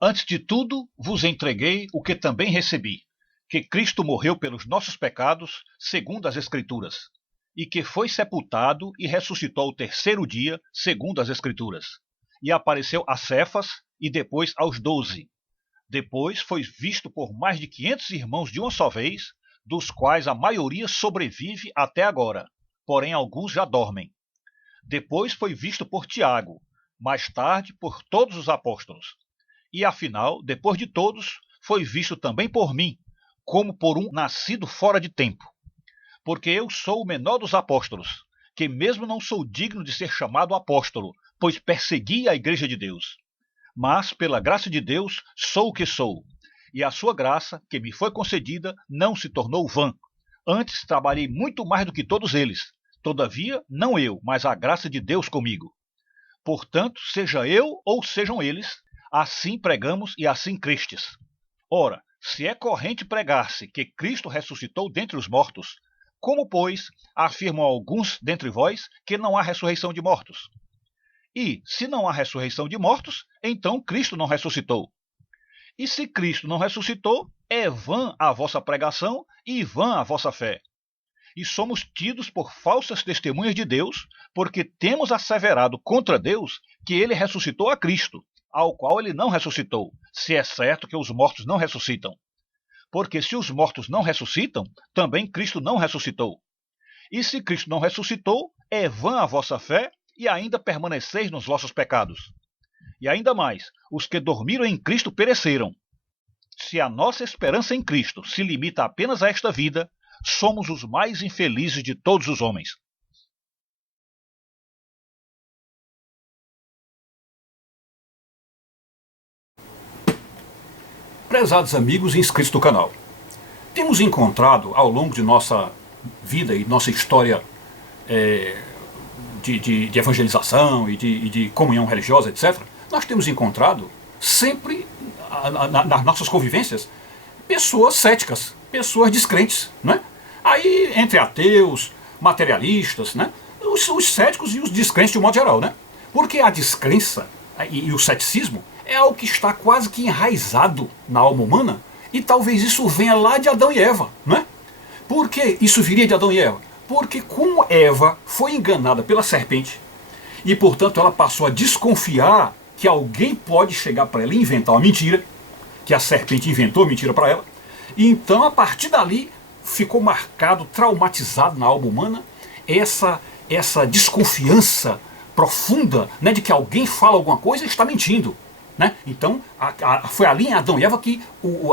Antes de tudo, vos entreguei o que também recebi, que Cristo morreu pelos nossos pecados, segundo as Escrituras, e que foi sepultado e ressuscitou ao terceiro dia, segundo as Escrituras, e apareceu a Cefas e depois aos 12. Depois foi visto por mais de 500 irmãos de uma só vez, dos quais a maioria sobrevive até agora, porém alguns já dormem. Depois foi visto por Tiago, mais tarde por todos os apóstolos. E afinal, depois de todos, foi visto também por mim, como por um nascido fora de tempo. Porque eu sou o menor dos apóstolos, que mesmo não sou digno de ser chamado apóstolo, pois persegui a igreja de Deus. Mas, pela graça de Deus, sou o que sou. E a sua graça, que me foi concedida, não se tornou vã. Antes trabalhei muito mais do que todos eles. Todavia, não eu, mas a graça de Deus comigo. Portanto, seja eu ou sejam eles, assim pregamos e assim crestes. Ora, se é corrente pregar-se que Cristo ressuscitou dentre os mortos, como, pois, afirmam alguns dentre vós que não há ressurreição de mortos? E, se não há ressurreição de mortos, então Cristo não ressuscitou. E se Cristo não ressuscitou, é vã a vossa pregação e vã a vossa fé. E somos tidos por falsas testemunhas de Deus, porque temos asseverado contra Deus que ele ressuscitou a Cristo, ao qual ele não ressuscitou, se é certo que os mortos não ressuscitam. Porque se os mortos não ressuscitam, também Cristo não ressuscitou. E se Cristo não ressuscitou, é vã a vossa fé e ainda permaneceis nos vossos pecados. E ainda mais, os que dormiram em Cristo pereceram. Se a nossa esperança em Cristo se limita apenas a esta vida, somos os mais infelizes de todos os homens. Prezados amigos e inscritos do canal, temos encontrado ao longo de nossa vida e nossa história de evangelização e de comunhão religiosa, etc., nós temos encontrado sempre nas nossas convivências pessoas céticas, pessoas descrentes, né? Aí entre ateus, materialistas, né? Os céticos e os descrentes de um modo geral, né? Porque a descrença e o ceticismo é algo que está quase que enraizado na alma humana, e talvez isso venha lá de Adão e Eva, né? Por que isso viria de Adão e Eva? Porque como Eva foi enganada pela serpente, e portanto ela passou a desconfiar que alguém pode chegar para ela e inventar uma mentira, que a serpente inventou mentira para ela, e então a partir dali ficou marcado, traumatizado na alma humana, essa desconfiança profunda, né, de que alguém fala alguma coisa e está mentindo. Né? Então, foi ali em Adão e Eva que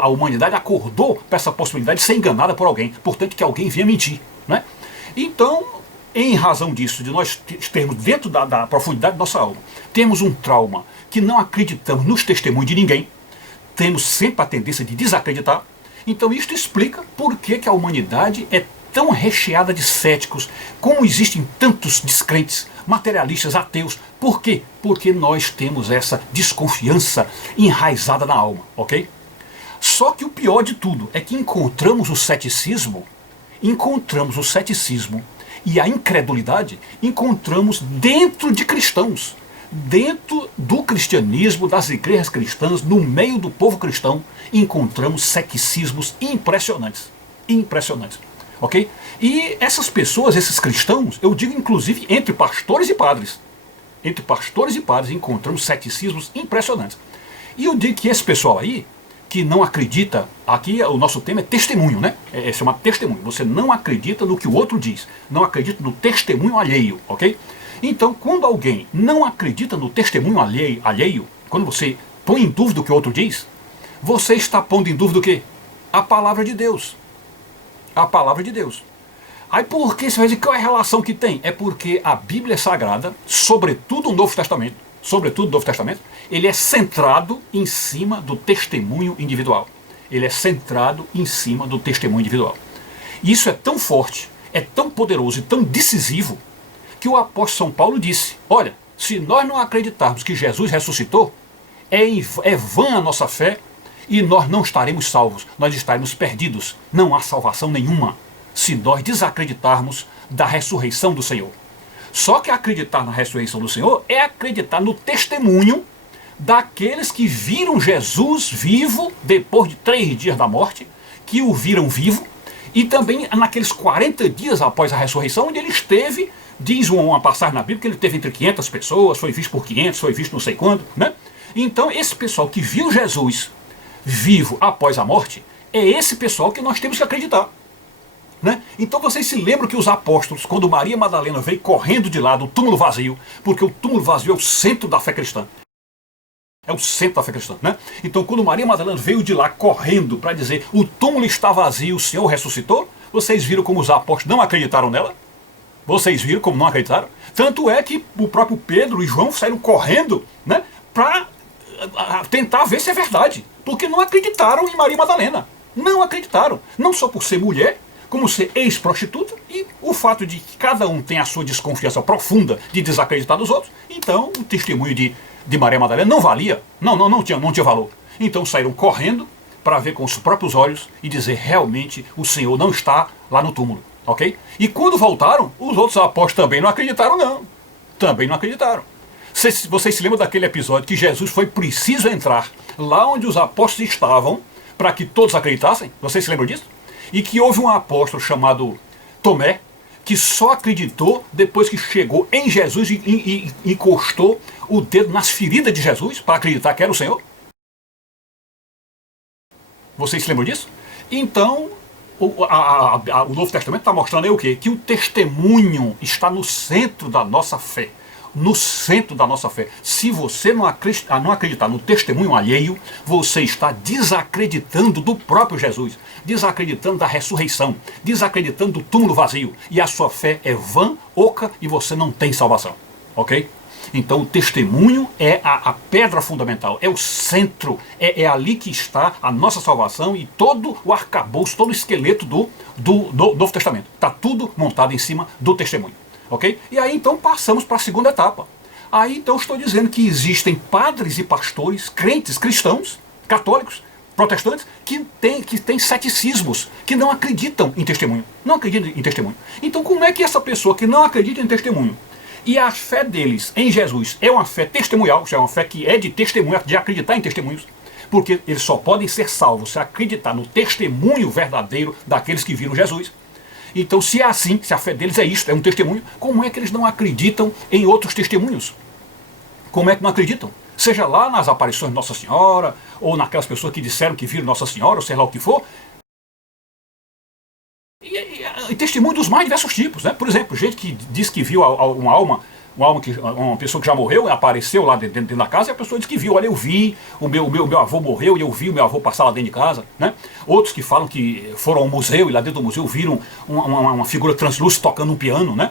a humanidade acordou para essa possibilidade de ser enganada por alguém, portanto que alguém vinha mentir. Né? Então, em razão disso, de nós termos dentro da profundidade da nossa alma, temos um trauma que não acreditamos nos testemunhos de ninguém, temos sempre a tendência de desacreditar. Então isto explica por que a humanidade é tão recheada de céticos, como existem tantos descrentes, materialistas, ateus. Por quê? Porque nós temos essa desconfiança enraizada na alma, ok? Só que o pior de tudo é que encontramos o ceticismo e a incredulidade encontramos dentro de cristãos, dentro do cristianismo, das igrejas cristãs, no meio do povo cristão, encontramos ceticismos impressionantes. Impressionantes. Ok? E essas pessoas, esses cristãos, eu digo inclusive entre pastores e padres. Entre pastores e padres encontramos ceticismos impressionantes. E eu digo que esse pessoal aí, que não acredita, aqui o nosso tema é testemunho, né? É chamado testemunho. Você não acredita no que o outro diz, não acredita no testemunho alheio, ok? Então, quando alguém não acredita no testemunho alheio, quando você põe em dúvida o que o outro diz, você está pondo em dúvida o quê? A palavra de Deus. A palavra de Deus. Aí por que você vai dizer qual é a relação que tem? É porque a Bíblia Sagrada, sobretudo o Novo Testamento, ele é centrado em cima do testemunho individual. Ele é centrado em cima do testemunho individual. E isso é tão forte, é tão poderoso e tão decisivo, que o apóstolo São Paulo disse, olha, se nós não acreditarmos que Jesus ressuscitou, é vã a nossa fé e nós não estaremos salvos, nós estaremos perdidos. Não há salvação nenhuma se nós desacreditarmos da ressurreição do Senhor. Só que acreditar na ressurreição do Senhor é acreditar no testemunho daqueles que viram Jesus vivo depois de 3 dias da morte, que o viram vivo, e também naqueles 40 dias após a ressurreição, onde ele esteve, diz uma passagem na Bíblia, que ele teve entre 500 pessoas, foi visto por 500, foi visto não sei quando, né? Então esse pessoal que viu Jesus vivo após a morte, é esse pessoal que nós temos que acreditar. Né? Então vocês se lembram que os apóstolos, quando Maria Madalena veio correndo de lá do túmulo vazio, porque o túmulo vazio é o centro da fé cristã. É o centro da fé cristã, né? Então quando Maria Madalena veio de lá correndo para dizer o túmulo está vazio, o Senhor ressuscitou, vocês viram como os apóstolos não acreditaram nela? Vocês viram como não acreditaram? Tanto é que o próprio Pedro e João saíram correndo, né, para tentar ver se é verdade. Porque não acreditaram em Maria Madalena. Não acreditaram. Não só por ser mulher, como ser ex-prostituta, e o fato de que cada um tem a sua desconfiança profunda de desacreditar dos outros. Então o testemunho de Maria Madalena não valia. Não tinha valor. Então saíram correndo para ver com os próprios olhos e dizer realmente o Senhor não está lá no túmulo. Ok? E quando voltaram, os outros apóstolos também não acreditaram, não. Também não acreditaram. Vocês se lembram daquele episódio que Jesus foi preciso entrar lá onde os apóstolos estavam para que todos acreditassem? Vocês se lembram disso? E que houve um apóstolo chamado Tomé, que só acreditou depois que chegou em Jesus e encostou o dedo nas feridas de Jesus para acreditar que era o Senhor? Vocês se lembram disso? Então, o Novo Testamento está mostrando aí o quê? Que o testemunho está no centro da nossa fé. No centro da nossa fé. Se você não acreditar no testemunho alheio, você está desacreditando do próprio Jesus, desacreditando da ressurreição, desacreditando do túmulo vazio. E a sua fé é vã, oca, e você não tem salvação. Ok? Então o testemunho é a pedra fundamental, é o centro, é ali que está a nossa salvação e todo o arcabouço, todo o esqueleto do Novo Testamento. Está tudo montado em cima do testemunho. Ok? E aí então passamos para a segunda etapa. Aí então estou dizendo que existem padres e pastores, crentes, cristãos, católicos, protestantes, que têm ceticismos, que não acreditam em testemunho. Não acreditam em testemunho. Então como é que essa pessoa que não acredita em testemunho, e a fé deles em Jesus é uma fé testemunhal, é uma fé que é de testemunho, de acreditar em testemunhos, porque eles só podem ser salvos se acreditar no testemunho verdadeiro daqueles que viram Jesus. Então, se é assim, se a fé deles é isso, é um testemunho, como é que eles não acreditam em outros testemunhos? Como é que não acreditam? Seja lá nas aparições de Nossa Senhora, ou naquelas pessoas que disseram que viram Nossa Senhora, ou sei lá o que for. E testemunho dos mais diversos tipos, né? Por exemplo, gente que diz que viu uma pessoa que já morreu, apareceu lá dentro da casa, e a pessoa diz que viu, olha, eu vi, o meu avô morreu, e eu vi o meu avô passar lá dentro de casa, né? Outros que falam que foram ao museu, e lá dentro do museu viram uma figura translúcida tocando um piano, né?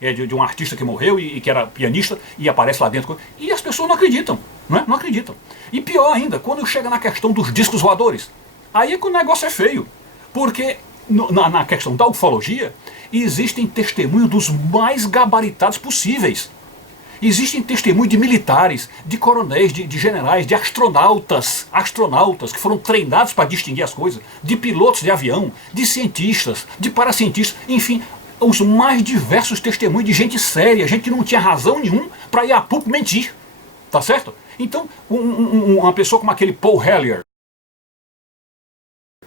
É de um artista que morreu e que era pianista, e aparece lá dentro. E as pessoas não acreditam, né? Não acreditam. E pior ainda, quando chega na questão dos discos voadores, aí é que o negócio é feio. Porque na questão da ufologia, existem testemunhos dos mais gabaritados possíveis. Existem testemunhos de militares, de coronéis, de generais, de astronautas que foram treinados para distinguir as coisas, de pilotos de avião, de cientistas, de paracientistas, enfim, os mais diversos testemunhos de gente séria, gente que não tinha razão nenhuma para ir a público mentir. Tá certo? Então, uma pessoa como aquele Paul Hellyer,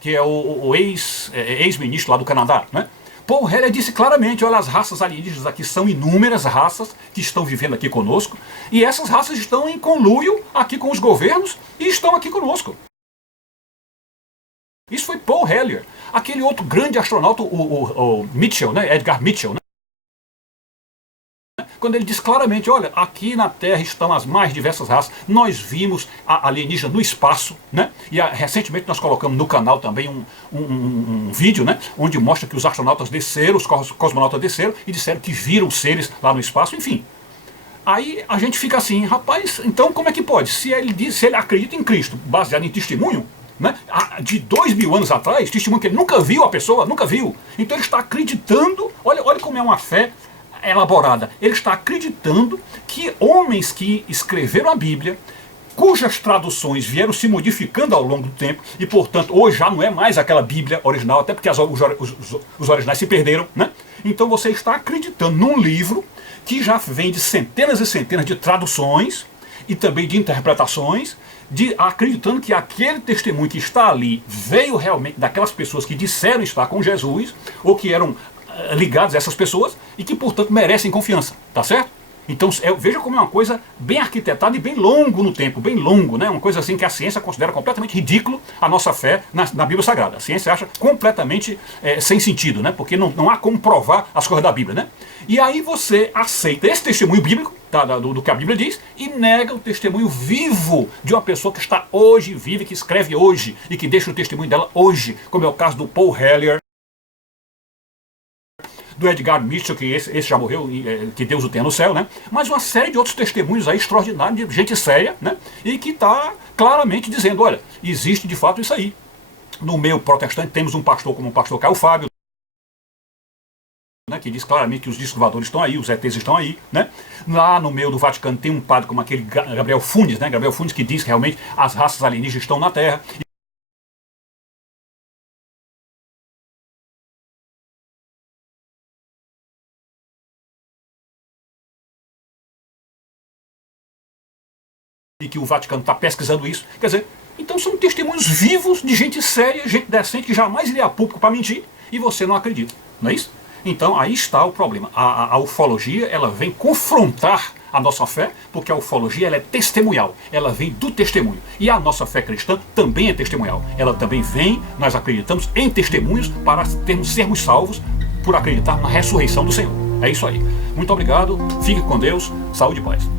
que é o ex-ministro lá do Canadá, né? Paul Hellyer disse claramente, olha, as raças alienígenas aqui são inúmeras raças que estão vivendo aqui conosco, e essas raças estão em conluio aqui com os governos e estão aqui conosco. Isso foi Paul Hellyer. Aquele outro grande astronauta, o Mitchell, né? Edgar Mitchell, né? Quando ele diz claramente, olha, aqui na Terra estão as mais diversas raças, nós vimos a alienígena no espaço, né? E recentemente nós colocamos no canal também um vídeo, né? Onde mostra que os astronautas desceram, os cosmonautas desceram e disseram que viram seres lá no espaço, enfim. Aí a gente fica assim, rapaz, então como é que pode? Se ele acredita em Cristo, baseado em testemunho, né? De 2000 anos atrás, testemunho que ele nunca viu a pessoa, nunca viu. Então ele está acreditando, olha como é uma fé elaborada. Ele está acreditando que homens que escreveram a Bíblia, cujas traduções vieram se modificando ao longo do tempo, e portanto hoje já não é mais aquela Bíblia original, até porque os originais se perderam, né? Então você está acreditando num livro que já vem de centenas e centenas de traduções e também de interpretações, acreditando que aquele testemunho que está ali veio realmente daquelas pessoas que disseram estar com Jesus, ou que eram ligados a essas pessoas, e que, portanto, merecem confiança, tá certo? Então, veja como é uma coisa bem arquitetada e bem longo no tempo, bem longo, né? Uma coisa assim que a ciência considera completamente ridículo a nossa fé na Bíblia Sagrada. A ciência acha completamente sem sentido, né? Porque não há como provar as coisas da Bíblia, né? E aí você aceita esse testemunho bíblico, do que a Bíblia diz, e nega o testemunho vivo de uma pessoa que está hoje viva, que escreve hoje, e que deixa o testemunho dela hoje, como é o caso do Paul Hellyer, do Edgar Mitchell, que esse já morreu, que Deus o tenha no céu, né? Mas uma série de outros testemunhos aí extraordinários, de gente séria, né? E que está claramente dizendo, olha, existe de fato isso aí. No meio protestante temos um pastor como o pastor Caio Fábio, né, que diz claramente que os discos voadores estão aí, os ETs estão aí, né? Lá no meio do Vaticano tem um padre como aquele Gabriel Funes, né? Gabriel Funes, que diz que realmente as raças alienígenas estão na Terra. E que o Vaticano está pesquisando isso. Quer dizer, então são testemunhos vivos de gente séria, gente decente, que jamais iria a público para mentir, e você não acredita, não é isso? Então aí está o problema. A ufologia, ela vem confrontar a nossa fé, porque a ufologia, ela é testemunhal, ela vem do testemunho. E a nossa fé cristã também é testemunhal. Ela também vem, nós acreditamos em testemunhos para sermos salvos por acreditar na ressurreição do Senhor. É isso aí. Muito obrigado, fique com Deus, saúde e paz.